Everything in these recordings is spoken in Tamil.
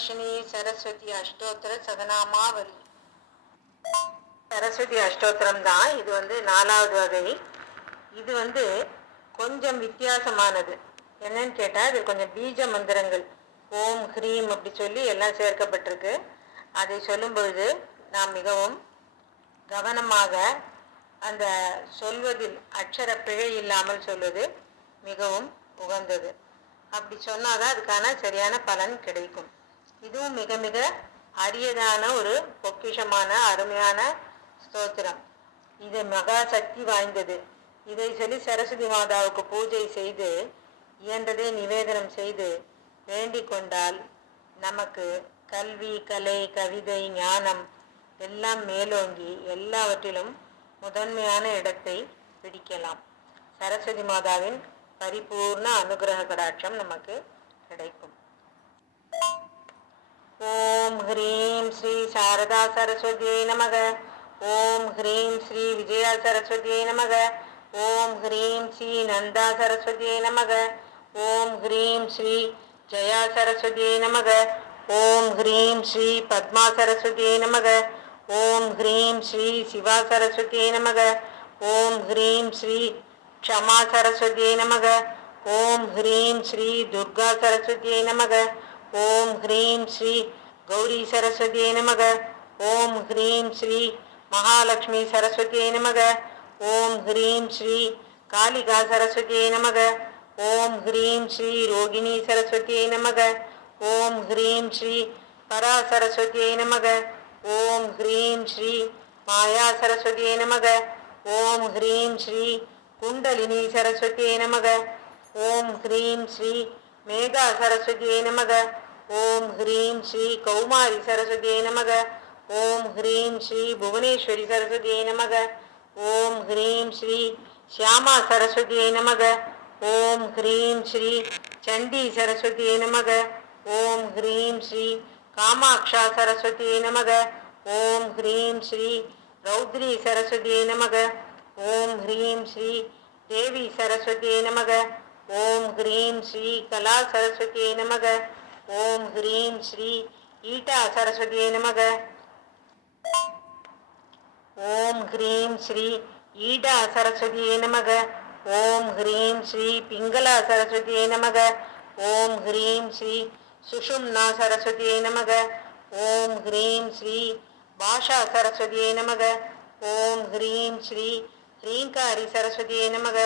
தர்ஷினி சரஸ்வதி அஷ்டோத்திர சதனாமாவலி சரஸ்வதி அஷ்டோத்திரம் தான் இது வந்து நாலாவது வகை இது வந்து கொஞ்சம் வித்தியாசமானது. என்னன்னு கேட்டால் இது கொஞ்சம் பீஜ மந்திரங்கள். ஓம் ஹ்ரீம் அப்படி சொல்லி எல்லாம் சேர்க்கப்பட்டிருக்கு. அதை சொல்லும் பொழுது நாம் மிகவும் கவனமாக அந்த சொல்வதில் அக்ஷர பிழை இல்லாமல் சொல்வது மிகவும் உகந்தது. அப்படி சொன்னாதான் அதுக்கான சரியான பலன் கிடைக்கும். இதுவும் மிக மிக அரியதான ஒரு பொக்கிஷமான அருமையான ஸ்தோத்திரம். இது மகா சக்தி வாய்ந்தது. இதை சொல்லி சரஸ்வதி மாதாவுக்கு பூஜை செய்து இயன்றதை நிவேதனம் செய்து வேண்டிக் கொண்டால் நமக்கு கல்வி கலை கவிதை ஞானம் எல்லாம் மேலோங்கி எல்லாவற்றிலும் முதன்மையான இடத்தை பிடிக்கலாம். சரஸ்வதி மாதாவின் பரிபூர்ண அனுகிரக கடாட்சம் நமக்கு கிடைக்கும். ஓம் ஹ்ரீம் ஸ்ரீ சாரதா சரஸ்வதியை நமக. ஓம் ஹ்ரீம் ஸ்ரீ விஜயா சரஸ்வதியை நமக. ஓம் ஹ்ரீம் ஸ்ரீ நந்தா சரஸ்வதியை நமக. ஓம் ஹ்ரீம் ஸ்ரீ ஜயா சரஸ்வதியை நமக. ஓம் ஹ்ரீம் ஸ்ரீ பத்மா சரஸ்வதியை நமக. ஓம் ஹ்ரீம் ஸ்ரீ சிவா சரஸ்வதியை நமக. ஓம் ஹ்ரீம் ஸ்ரீ க்ஷமா சரஸ்வதியை நமக. ஓம் ஹ்ரீம் ஸ்ரீ துர்கா சரஸ்வதியை நமக. ஓம் ஹ்ரீம் ஸ்ரீ கௌரி சரஸ்வதியை நமக. ஓம் ஹ்ரீம் ஸ்ரீ மகாலட்சுமி சரஸ்வதியை நமக. ஓம் ஹ்ரீம் ஸ்ரீ காளிகா சரஸ்வதியை நமக. ஓம் ஹ்ரீம் ஸ்ரீ ரோகிணி சரஸ்வதியை நமக. ஓம் ஹ்ரீம் ஸ்ரீ பரா சரஸ்வதியை நமக. ஓம் ஹ்ரீம் ஸ்ரீ மாயா சரஸ்வதியை நமக. ஓம் ஹ்ரீம் ஸ்ரீ குண்டலினி சரஸ்வதியை நமக. ஓம் ஹ்ரீம் ஸ்ரீ மேகா சரஸ்வதியை நமக. ஓம் ஹ்ரீம் ஸ்ரீ கௌமாரி சரஸ்வதியை நமக. ஓம் ஹ்ரீம் ஸ்ரீ புவனேஸ்வரி சரஸ்வதியை நமக. ஓம் ஹ்ரீம் ஸ்ரீ ஷியாமா சரஸ்வதியை நமக. ஓம் ஹ்ரீம் ஸ்ரீ சண்டி சரஸ்வதியை நமக. ஓம் ஹ்ரீம் ஸ்ரீ காமாட்சா சரஸ்வதியை நமக. ஓம் ஹ்ரீம் ஸ்ரீ ரௌத்ரி சரஸ்வதியை நமக. ஓம் ஹ்ரீம் ஸ்ரீ தேவி சரஸ்வதியை நமக. ஓம் ஹ்ரீம் ஸ்ரீ கலா சரஸ்வதியை நமக. ஓம் ஹ்ரீம் ஸ்ரீ ஈட்டா சரஸ்வதியே நமக. ஓம் ஹ்ரீம் ஸ்ரீ ஈடா சரஸ்வதியே நமக. ஓம் ஹ்ரீம் ஸ்ரீ பிங்களா சரஸ்வதியே நமக. ஓம் ஹ்ரீம் ஸ்ரீ சுஷும்னா சரஸ்வதியே நமக. ஓம் ஹ்ரீம் ஸ்ரீ பாஷா சரஸ்வதியே நமக. ஓம் ஹ்ரீம் ஸ்ரீ ஹ்ரீங்காரி சரஸ்வதியே நமக.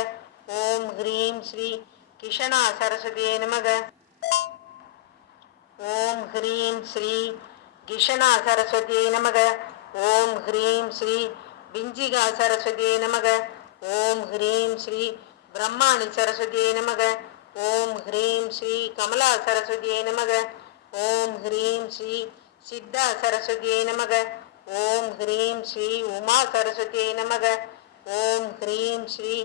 ஓம் ஹ்ரீம் ஸ்ரீ கிஷனா சரஸ்வதியே நமக. ஓம் ஹ்ரீம் ஸ்ரீ கிஷனா சரஸ்வதியை நமக. ஓம் ஹ்ரீம் ஸ்ரீ விஞ்சிகா சரஸ்வதியை நமக. ஓம் ஹ்ரீம் ஸ்ரீ பிரம்மாணி சரஸ்வதியை நமக. ஓம் ஹ்ரீம் ஸ்ரீ கமலா சரஸ்வதியை நமக. ஓம் ஹ்ரீம் ஸ்ரீ சித்தா சரஸ்வதியை நமக. ஓம் ஹ்ரீம் ஸ்ரீ உமா சரஸ்வதியை நமக. ஓம் ஹ்ரீம் ஸ்ரீ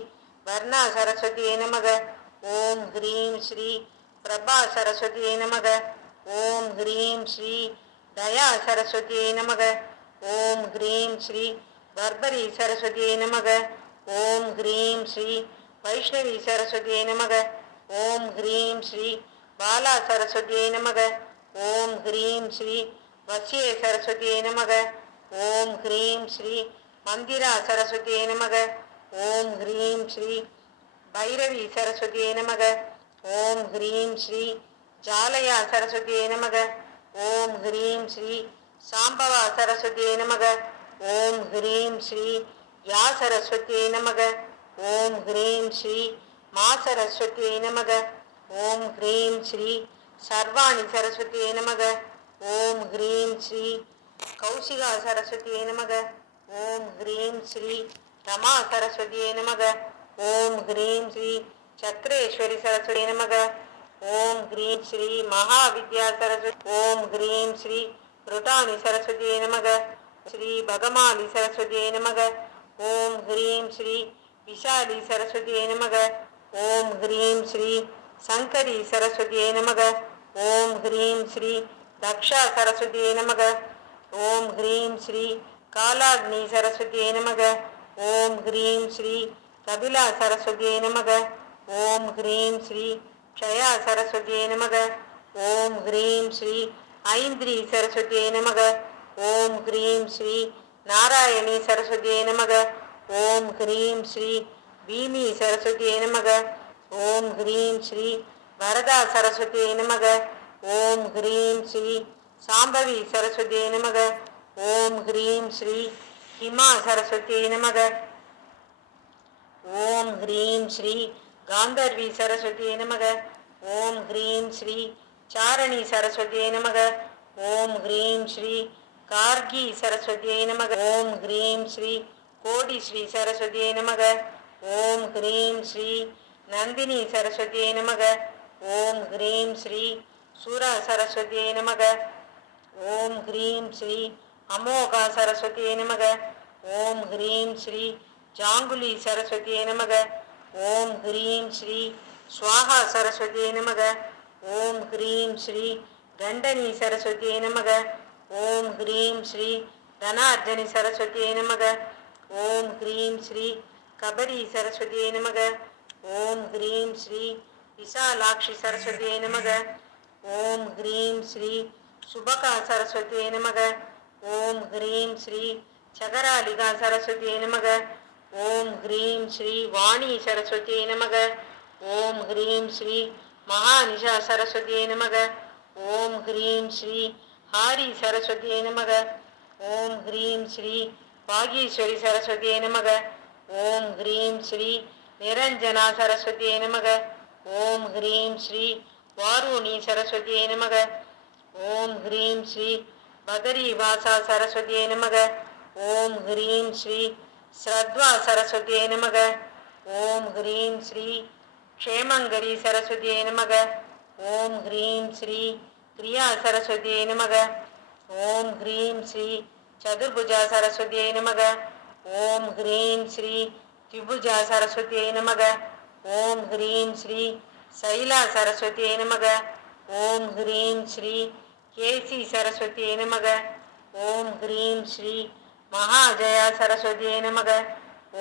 வர்ணா சரஸ்வதியை நமக. ஓம் ஹ்ரீம் ஸ்ரீ பிரபா சரஸ்வதியை நமக. ஓம் ஹ்ரீம் ஸ்ரீ தயா சரஸ்வதியை நமக. ஓம் ஹ்ரீம் ஸ்ரீ பர்பரி சரஸ்வதியை நமக. ஓம் ஹ்ரீம் ஸ்ரீ வைஷ்ணவி சரஸ்வதியை நமக. ஓம் ஹ்ரீம் ஸ்ரீ பாலா சரஸ்வதியை நமக. ஓம் ஹ்ரீம் ஸ்ரீ வசிய சரஸ்வதியை நமக. ஓம் ஹ்ரீம் ஸ்ரீ மந்திரா சரஸ்வதியை நமக. ஓம் ஹ்ரீம் ஸ்ரீ பைரவி சரஸ்வதியை நமக. ஓம் ஹ்ரீம் ஸ்ரீ ஜாலயா சரஸ்வதியே நமக. ஓம் ஹ்ரீம் ஸ்ரீ சாம்பவா சரஸ்வதியே நமக. ஓம் ஹ்ரீம் ஸ்ரீ யா சரஸ்வதியே நமக. ஓம் ஹ்ரீம் ஸ்ரீ மா சரஸ்வதியே நமக. ஓம் ஹ்ரீம் ஸ்ரீ சர்வாணி சரஸ்வதியே நமக. ஓம் ஹ்ரீம் ஸ்ரீ கௌசிகா சரஸ்வதியே நமக. ஓம் ஹ்ரீம் ஸ்ரீ ரமா சரஸ்வதியே நமக. ஓம் ஹ்ரீம் ஸ்ரீ சக்ரேஸ்வரி சரஸ்வதியே நமக. ஓம் ஹ்ரீம் ஸ்ரீ மகா வித்யா சரஸ்வதி ஓம் ஹ்ரீம் ஸ்ரீ ருட்டானி சரஸ்வதியை நமக ஸ்ரீ பகமாலி சரஸ்வதியை நமக ஓம் ஹ்ரீம் ஸ்ரீ விஷாலி சரஸ்வதியை நமக ஓம் ஹ்ரீம் ஸ்ரீ சங்கரி சரஸ்வதியை நமக ஓம் ஹ்ரீம் ஸ்ரீ தக்ஷா சரஸ்வதியை நமக ஓம் ஹ்ரீம் ஸ்ரீ காலாக்னி சரஸ்வதியை நமக ஓம் ஹ்ரீம் ஸ்ரீ கபிலா சரஸ்வதியை நமக ஓம் ஹ்ரீம் ஸ்ரீ க்ஷயா சரஸ்வதியை நமக. ஓம் ஹ்ரீம் ஸ்ரீ ஐந்திரி சரஸ்வதியை நமக. ஓம் ஹ்ரீம் ஸ்ரீ நாராயணி சரஸ்வதியை நமக. ஓம் ஹ்ரீம் ஸ்ரீ பீமி சரஸ்வதியை நமக. ஓம் ஹ்ரீம் ஸ்ரீ வரதா சரஸ்வதியை நமக. ஓம் ஹ்ரீம் ஸ்ரீ சாம்பவி சரஸ்வதியை நமக. ஓம் ஹ்ரீம் ஸ்ரீ ஹிமா சரஸ்வதியை நமக. ஓம் ஹ்ரீம் ஸ்ரீ காந்தர்வி சரஸ்வதியை நமக. ஓம் ஹ்ரீம் ஸ்ரீ சாரணி சரஸ்வதியை நமக. ஓம் ஹ்ரீம் ஸ்ரீ கார்கி சரஸ்வதியை நமக. ஓம் ஹ்ரீம் ஸ்ரீ கோடி ஸ்ரீ சரஸ்வதியை நமக. ஓம் ஹ்ரீம் ஸ்ரீ நந்தினி சரஸ்வதியை நமக. ஓம் ஹ்ரீம் ஸ்ரீ சுரா சரஸ்வதியை நமக. ஓம் ஹ்ரீம் ஸ்ரீ அமோகா சரஸ்வதியை நமக. ஓம் ஹ்ரீம் ஸ்ரீ ஜாங்குலி சரஸ்வதியை நமக. ஓம் ஹ்ரீம் ஸ்ரீ ஸ்வாஹா சரஸ்வதியை நமக. ஓம் ஹ்ரீம் ஸ்ரீ தண்டனி சரஸ்வதியை நமக. ஓம் ஹ்ரீம் ஸ்ரீ தனார்ஜனி சரஸ்வதியை நமக. ஓம் ஹ்ரீம் ஸ்ரீ கபரி சரஸ்வதியை நமக. ஓம் ஹ்ரீம் ஸ்ரீ விசாலாட்சி சரஸ்வதியை நமக. ஓம் ஹ்ரீம் ஸ்ரீ சுபகா சரஸ்வதியை நமக. ஓம் ஹ்ரீம் ஸ்ரீ சகராலிகா சரஸ்வதியை நமக. ஓம் ஹ்ரீம் ஸ்ரீ வாணி சரஸ்வதியை நமக. ஓம் ஹ்ரீம் ஸ்ரீ மகானிஷா சரஸ்வதியை நமக. ஓம் ஹ்ரீம் ஸ்ரீ ஹாரி சரஸ்வதியை நமக. ஓம் ஹ்ரீம் ஸ்ரீ பாகீஸ்வரி சரஸ்வதியை நமக. ஓம் ஹ்ரீம் ஸ்ரீ நிரஞ்சனா சரஸ்வதியை நமக. ஓம் ஹ்ரீம் ஸ்ரீ வாரூணி சரஸ்வதியை நமக. ஓம் ஹ்ரீம் ஸ்ரீ பதரி வாசா சரஸ்வதியை நமக. ஓம் ஹ்ரீம் ஸ்ரீ ஸ்ரத்வா சரஸ்வதியை நமக ஓம் ஹ்ரீம் ஸ்ரீ க்ஷேமங்கரி சரஸ்வதியை நமக ஓம் ஹ்ரீம் ஸ்ரீ கிரியா சரஸ்வதியை நமக ஓம் ஹ்ரீம் ஸ்ரீ சதுர்புஜா சரஸ்வதியை நமக ஓம் ஹ்ரீம் ஸ்ரீ திபுஜா சரஸ்வதியை நமக ஓம் ஹ்ரீம் ஸ்ரீ சைலா சரஸ்வதியை நமக ஓம் ஹ்ரீம் ஸ்ரீ கேசி சரஸ்வதியை நமக ஓம் ஹ்ரீம் ஸ்ரீ மகாஜயா சரஸ்வதியை நமக.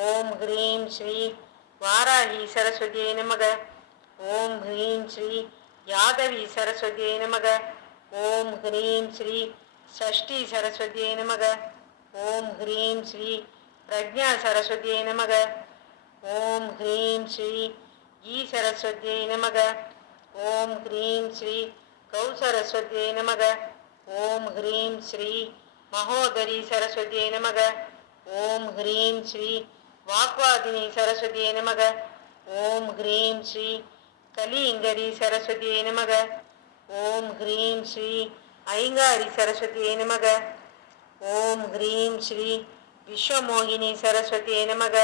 ஓம் ஹ்ரீம் ஸ்ரீ வாராகி சரஸ்வதியை நமக. ஓம் ஹ்ரீம் ஸ்ரீ யாதவி சரஸ்வதியை நமக. ஓம் ஹ்ரீம் ஸ்ரீ ஷஷ்டி சரஸ்வதியை நமக. ஓம் ஹ்ரீம் ஸ்ரீ பிரஜா சரஸ்வதியை நமக. ஓம் ஹ்ரீம் ஸ்ரீ ஈ சரஸ்வதியை நமக. ஓம் ஹ்ரீம் ஸ்ரீ கௌ சரஸ்வதியை நமக. ஓம் ஹ்ரீம் ஸ்ரீ மகோதரி சரஸ்வதியை நமக. ஓம் ஹ்ரீம் ஸ்ரீ வாக்வாதினி சரஸ்வதியை நமக. ஓம் ஹ்ரீம் ஸ்ரீ கலிங்கரி சரஸ்வதியை நமக. ஓம் ஹ்ரீம் ஸ்ரீ ஐங்காரி சரஸ்வதியை நமக. ஓம் ஹ்ரீம் ஸ்ரீ விஸ்வமோகினி சரஸ்வதியை நமக.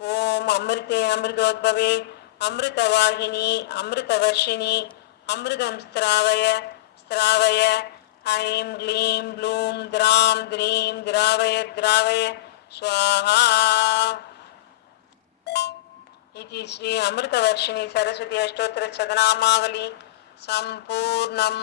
ஓம் அமிர்தே அமிர்தோத்பவே அமிர்தவாகினி அமிர்தவர்ஷினி அமிர்தம் ஸ்திராவய ஸ்திராவய ऐं ग्लीं ब्लूं द्रां द्रीं द्रावय द्रावय स्वाहा इति श्री अमृतवर्षिणी सरस्वती अष्टोत्तरशतनामावली सम्पूर्णम्